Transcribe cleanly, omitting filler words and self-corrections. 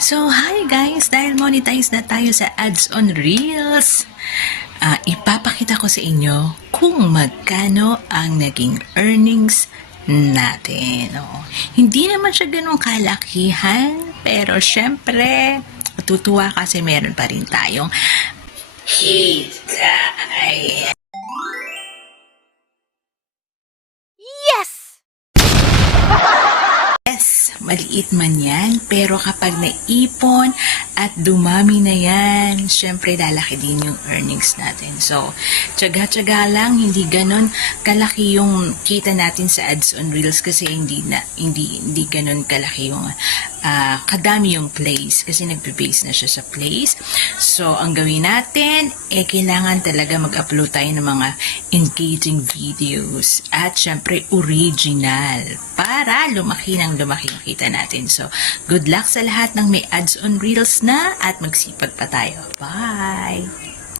So, hi guys! Dahil monetize na tayo sa ads on Reels, ipapakita ko sa inyo kung magkano ang naging earnings natin. Hindi naman siya ganun kalakihan, pero syempre, matutuwa kasi meron pa rin tayong kita. Yes, maliit man yan, pero kapag naipon at dumami na yan, syempre lalaki din yung earnings natin. So, tsaga-tsaga lang, hindi ganon kalaki yung kita natin sa ads on Reels kasi hindi ganon kalaki yung kadami yung plays kasi nagbe-base na siya sa plays. So, ang gawin natin, kailangan talaga mag-upload tayo ng mga engaging videos at syempre original para lumaki ng lumaki ang kita natin. So, good luck sa lahat ng may ads on Reels na at magsipag pa tayo. Bye!